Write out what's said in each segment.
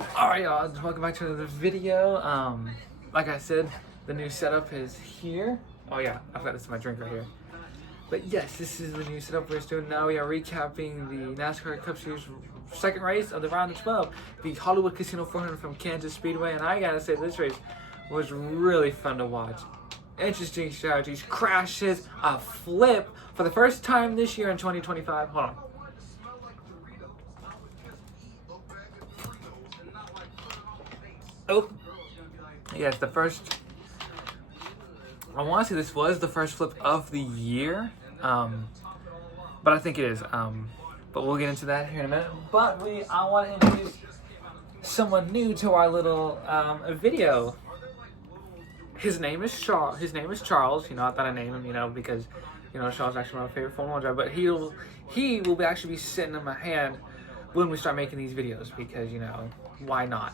Alright y'all, welcome back to another video. Like I said, the new setup is here. Oh yeah, I've got this in my drink right here. But yes, this is the new setup we're doing now. We are recapping the NASCAR Cup Series second race of the round of 12, the Hollywood Casino 400 from Kansas Speedway, and I gotta say this race was really fun to watch. Interesting strategies, crashes, a flip for the first time this year in 2025. Hold on. Oh, yes, the first. I want to say this was the first flip of the year, but I think it is. But we'll get into that here in a minute. But I want to introduce someone new to our little video. His name is Charles. You know, I thought I named him, you know, because Charles is actually my favorite Formula 1 driver. But he will actually be sitting in my hand when we start making these videos, because why not?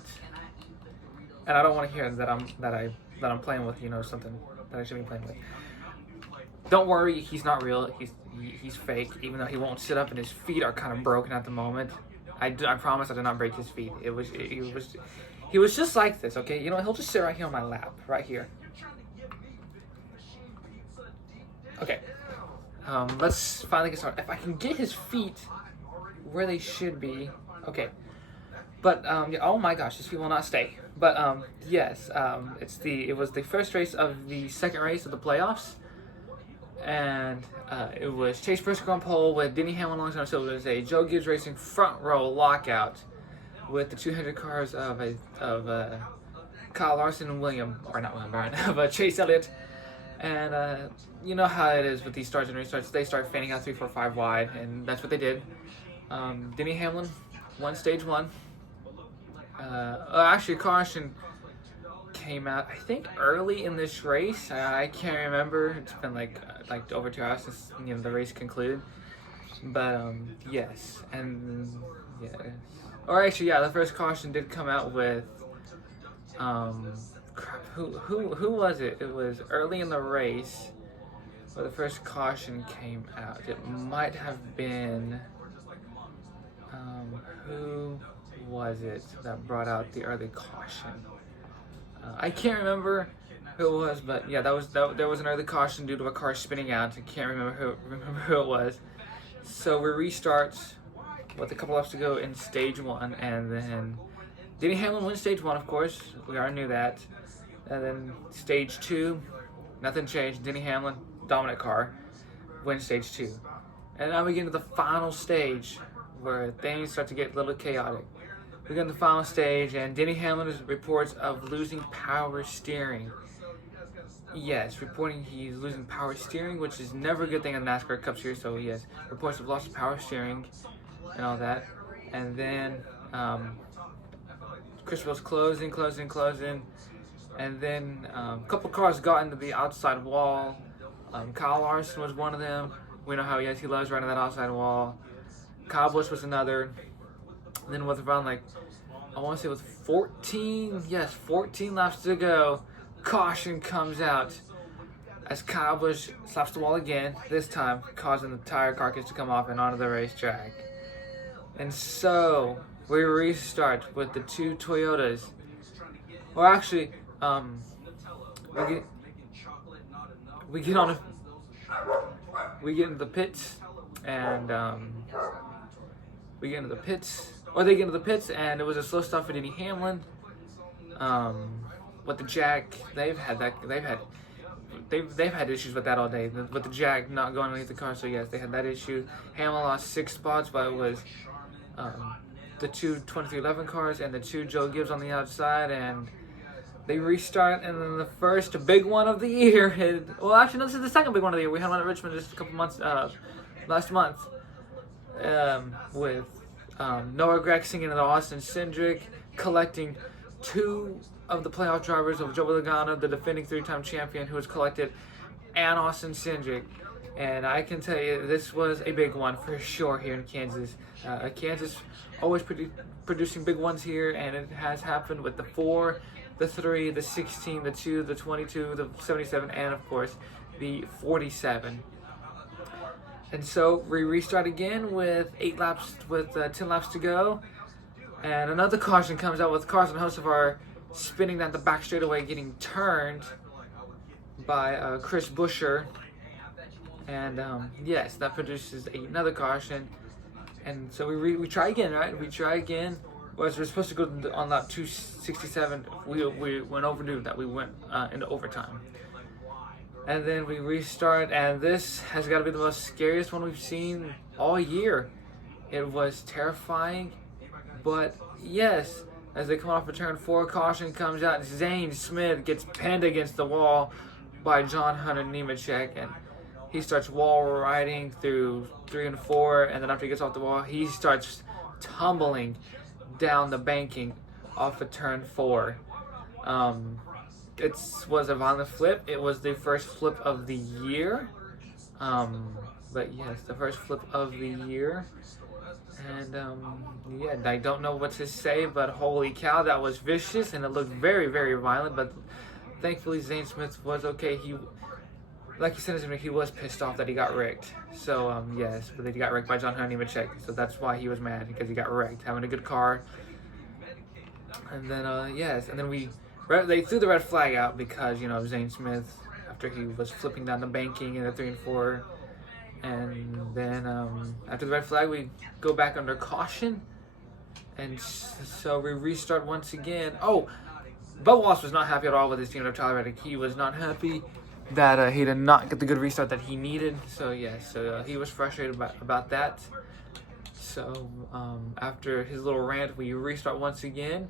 And I don't want to hear that I'm playing with something that I shouldn't be playing with. Don't worry, he's not real. He's fake. Even though he won't sit up and his feet are kind of broken at the moment. I promise I did not break his feet. He was just like this. Okay, he'll just sit right here on my lap, right here. Okay, let's finally get started. If I can get his feet where they should be, okay. But oh my gosh, his feet will not stay. But yes, it was the first race of the second race of the playoffs, and it was Chase Briscoe on pole with Denny Hamlin alongside. So it was a Joe Gibbs Racing front row lockout with the 200 cars of Kyle Larson and of Chase Elliott. And you know how it is with these starts and restarts; they start fanning out 3, 4, 5 wide, and that's what they did. Denny Hamlin won stage 1. Actually, caution came out, I think, early in this race. I can't remember. It's been like over 2 hours since the race concluded. But yes, and yeah, or actually, yeah, the first caution did come out with crap. Who was it? It was early in the race where the first caution came out. It might have been who was it that brought out the early caution? I can't remember who it was, but yeah, there was an early caution due to a car spinning out. I can't remember who it was. So we restart with a couple laps to go in stage 1, and then Denny Hamlin wins stage 1, of course. We already knew that. And then stage 2, nothing changed. Denny Hamlin, dominant car, wins stage 2. And now we get into the final stage where things start to get a little chaotic. We get in the final stage, and Denny Hamlin reports of losing power steering. Yes, reporting he's losing power steering, which is never a good thing in the NASCAR Cup Series. So yes, reports of loss of power steering and all that. And then Chris was closing, and then a couple cars got into the outside wall. Kyle Larson was one of them. We know how he loves running that outside wall. Kyle Busch was another. And then with around I want to say with 14 laps to go, caution comes out as Kyle Busch slaps the wall again, this time causing the tire carcass to come off and onto the racetrack. And so we restart with the 2 Toyotas. Or actually, we get into the pits, and they get into the pits, and it was a slow stop for Denny Hamlin. With the jack, they've had issues with that all day. With the jack not going underneath the car, so yes, they had that issue. Hamlin lost 6 spots, but it was the 2 2311 cars and the 2 Joe Gibbs on the outside, and they restart. And then the first big one of the year, well, actually, no, this is the second big one of the year. We had one at Richmond just a couple months last month with Noah Gragson and Austin Cindric collecting 2 of the playoff drivers of Joe Logano, the defending 3-time champion, who was collected, and Austin Cindric. And I can tell you, this was a big one for sure here in Kansas. Kansas always producing big ones here, and it has happened with the 4, the 3, the 16, the 2, the 22, the 77, and of course the 47. And so we restart again with 10 laps to go. And another caution comes out with Carson Hocevar spinning down the back straightaway, getting turned by Chris Buescher. And yes, that produces another caution. And so we try again, right? We try again. We're supposed to go on lap 267. We went overdue that. We went into overtime. And then we restart, and this has got to be the most scariest one we've seen all year. It was terrifying, but yes, as they come off of turn 4, caution comes out. Zane Smith gets pinned against the wall by John Hunter Nemechek, and he starts wall riding through 3 and 4, and then after he gets off the wall, he starts tumbling down the banking off of turn 4. It was a violent flip. It was the first flip of the year. But yes, the first flip of the year. And yeah, I don't know what to say, but holy cow, that was vicious, and it looked very, very violent. But thankfully, Zane Smith was okay. He, like he said in his interview, he was pissed off that he got wrecked. So yes, but he got wrecked by John Hunter Nemechek. So that's why he was mad, because he got wrecked, having a good car. And then yes, and then they threw the red flag out because, you know, Zane Smith, after he was flipping down the banking in the 3 and 4. And then after the red flag, we go back under caution. And so we restart once again. Oh, Bubba Wallace was not happy at all with his team of Tyler Reddick. He was not happy that he did not get the good restart that he needed. So, yes, he was frustrated about that. So after his little rant, we restart once again.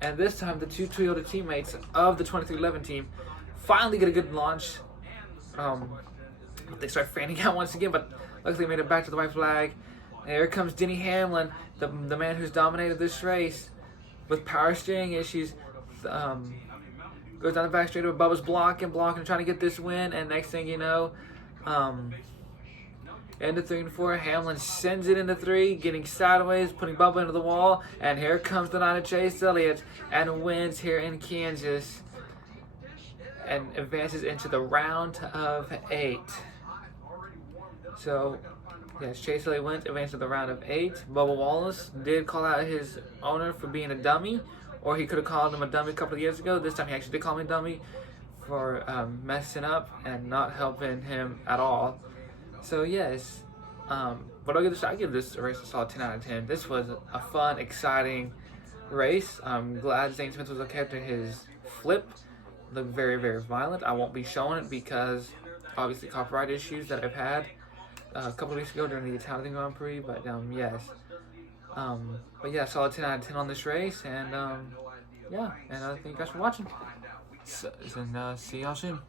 And this time, the two Toyota teammates of the 2311 team finally get a good launch. They start fanning out once again, but luckily made it back to the white flag. And here comes Denny Hamlin, the man who's dominated this race with power steering issues. Goes down the back straight, Bubba's blocking, trying to get this win. And next thing you know, into 3 and 4, Hamlin sends it into 3, getting sideways, putting Bubba into the wall, and here comes the 9 of Chase Elliott, and wins here in Kansas, and advances into the round of 8. So, yes, Chase Elliott advanced to the round of 8. Bubba Wallace did call out his owner for being a dummy, or he could have called him a dummy a couple of years ago. This time he actually did call him a dummy for messing up and not helping him at all. So yes, but I give this race a solid 10 out of 10. This was a fun, exciting race. I'm glad Zane Smith was okay after his flip. It looked very, very violent. I won't be showing it because obviously copyright issues that I've had a couple of weeks ago during the Italian Grand Prix. But yes, but yeah, solid 10 out of 10 on this race, and yeah, and thank you guys for watching. And see y'all soon.